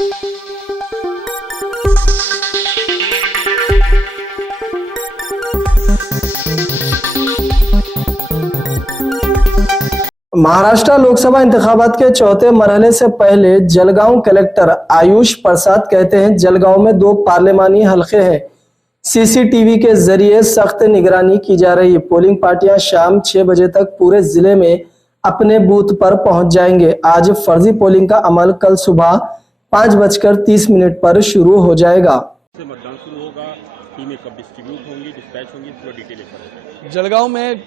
महाराष्ट्र लोकसभा इंतखाबात के चौथे मरहले से पहले जलगांव कलेक्टर आयुष प्रसाद कहते हैं, जलगांव में 2 पार्लिमानी हलके हैं। सीसीटीवी के जरिए सख्त निगरानी की जा रही है। पोलिंग पार्टियां शाम 6 बजे तक पूरे जिले में अपने बूथ पर पहुंच जाएंगे। आज फर्जी पोलिंग का अमल कल सुबह 5:30 पर शुरू हो जाएगा। मतदान शुरू होगा, टीमें कब डिस्ट्रीब्यूट होंगी, डिस्पैच होंगी, पूरा डिटेल जलगांव में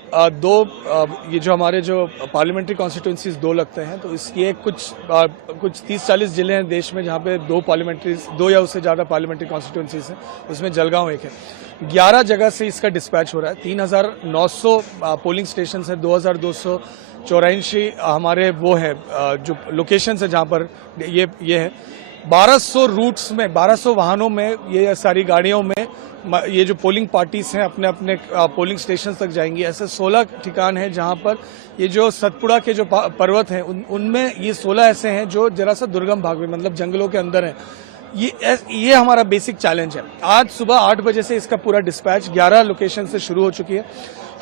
ये जो हमारे जो पार्लियामेंट्री कॉन्स्टिट्यूंसीज 2 लगते हैं, तो ये कुछ 30-40 जिले हैं देश में जहां पे 2 या उससे ज्यादा पार्लियामेंट्री कॉन्स्टिट्यूंसीज हैं। उसमें जलगांव एक है। 11 जगह से इसका डिस्पैच हो रहा है। 3900 पोलिंग स्टेशन है, 2284 हमारे वो है जो लोकेशन है जहां पर ये है। 1200 रूट्स में 1200 वाहनों में ये सारी गाड़ियों में ये जो पोलिंग पार्टीज हैं अपने अपने पोलिंग स्टेशन तक जाएंगी। ऐसे 16 ठिकान हैं जहां पर ये जो सतपुड़ा के जो पर्वत हैं उनमें ये 16 ऐसे हैं जो जरा सा दुर्गम भाग में, मतलब जंगलों के अंदर हैं। ये हमारा बेसिक चैलेंज है। आज सुबह 8 बजे से इसका पूरा डिस्पैच 11 लोकेशन से शुरू हो चुकी है।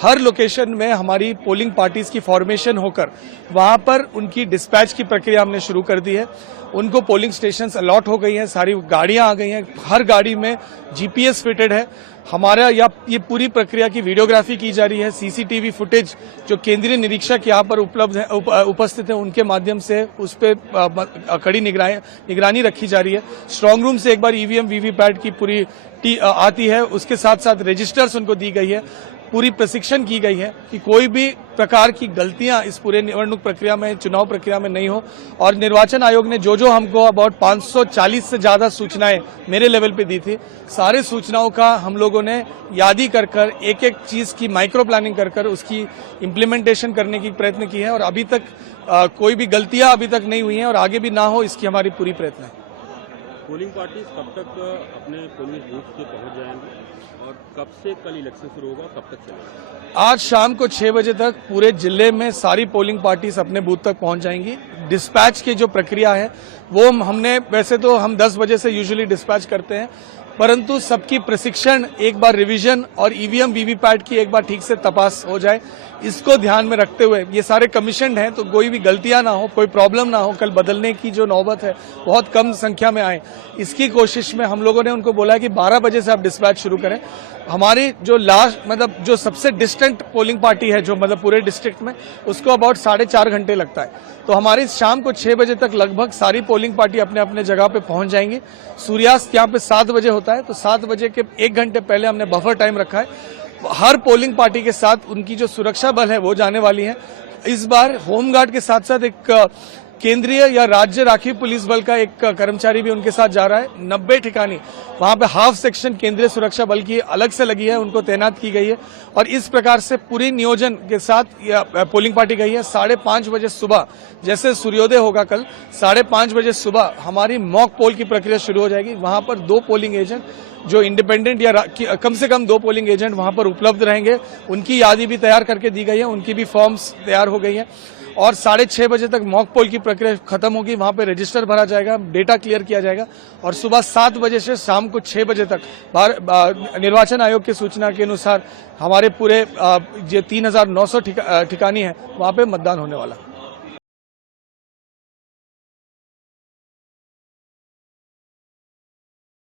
हर लोकेशन में हमारी पोलिंग पार्टीज की फॉर्मेशन होकर वहां पर उनकी डिस्पैच की प्रक्रिया हमने शुरू कर दी है। उनको पोलिंग स्टेशंस अलॉट हो गई हैं, सारी गाड़ियां आ गई हैं, हर गाड़ी में जीपीएस फिटेड है। हमारा ये पूरी प्रक्रिया की वीडियोग्राफी की जा रही है। सीसीटीवी फुटेज जो केंद्रीय निरीक्षक यहाँ पर उपस्थित है उनके माध्यम से उस पर कड़ी निगरानी रखी जा रही है। स्ट्रांग रूम से एक बार ईवीएम वीवीपैट की पूरी आती है, उसके साथ साथ रजिस्टर्स उनको दी गई है। पूरी प्रशिक्षण की गई है कि कोई भी प्रकार की गलतियां इस पूरे निवडणूक प्रक्रिया में, चुनाव प्रक्रिया में नहीं हो। और निर्वाचन आयोग ने जो हमको अबाउट 540 से ज्यादा सूचनाएं मेरे लेवल पे दी थी, सारे सूचनाओं का हम लोगों ने यादी कर एक एक चीज की माइक्रो प्लानिंग कर उसकी इम्प्लीमेंटेशन करने की प्रयत्न की है। और अभी तक कोई भी गलतियां अभी तक नहीं हुई हैं और आगे भी ना हो, इसकी हमारी पूरी प्रयत्न है। पोलिंग पार्टीज कब तक अपने पोलिंग बूथ पे पहुंच जाएंगे और कब से कल इलेक्शन शुरू होगा, कब तक चलेगा? आज शाम को 6 बजे तक पूरे जिले में सारी पोलिंग पार्टीज अपने बूथ तक पहुंच जाएंगी। डिस्पैच की जो प्रक्रिया है वो हमने, वैसे तो हम 10 बजे से यूजुअली डिस्पैच करते हैं, परंतु सबकी प्रशिक्षण, एक बार रिवीजन और ईवीएम वीवीपैट की एक बार ठीक से तपास हो जाए, इसको ध्यान में रखते हुए ये सारे कमीशन्ड हैं, तो कोई भी गलतियां ना हो, कोई प्रॉब्लम ना हो, कल बदलने की जो नौबत है बहुत कम संख्या में आए, इसकी कोशिश में हम लोगों ने उनको बोला है कि 12 बजे से आप डिस्पैच शुरू करें। हमारी जो जो सबसे डिस्टेंट पोलिंग पार्टी है जो पूरे डिस्ट्रिक्ट में, उसको अबाउट 4.5 घंटे लगता है। तो हमारी शाम को 6 बजे तक लगभग सारी पोलिंग पार्टी अपने अपने जगह पे पहुंच जाएंगी। सूर्यास्त यहाँ पे 7 बजे होता है, तो 7 बजे के 1 घंटे पहले हमने बफर टाइम रखा है। हर पोलिंग पार्टी के साथ उनकी जो सुरक्षा बल है वो जाने वाली है। इस बार होमगार्ड के साथ साथ एक केंद्रीय या राज्य राखी पुलिस बल का एक कर्मचारी भी उनके साथ जा रहा है। 90 ठिकानी वहां पे हाफ सेक्शन केंद्रीय सुरक्षा बल की अलग से लगी है, उनको तैनात की गई है। और इस प्रकार से पूरी नियोजन के साथ पोलिंग पार्टी गई है। 5:30 बजे सुबह, जैसे सूर्योदय होगा कल 5:30 बजे सुबह हमारी मॉक पोल की प्रक्रिया शुरू हो जाएगी। वहां पर 2 पोलिंग एजेंट जो इंडिपेंडेंट या कम से कम 2 पोलिंग एजेंट वहां पर उपलब्ध रहेंगे। उनकी यादी भी तैयार करके दी गई है, उनकी भी फॉर्म्स तैयार हो गई है। और 6:30 बजे तक मॉक पोल की प्रक्रिया खत्म होगी। वहां पे रजिस्टर भरा जाएगा, डेटा क्लियर किया जाएगा और सुबह 7 बजे से शाम को 6 बजे तक निर्वाचन आयोग की सूचना के अनुसार हमारे पूरे जो 3900 ठिकानी है वहां पे मतदान होने वाला।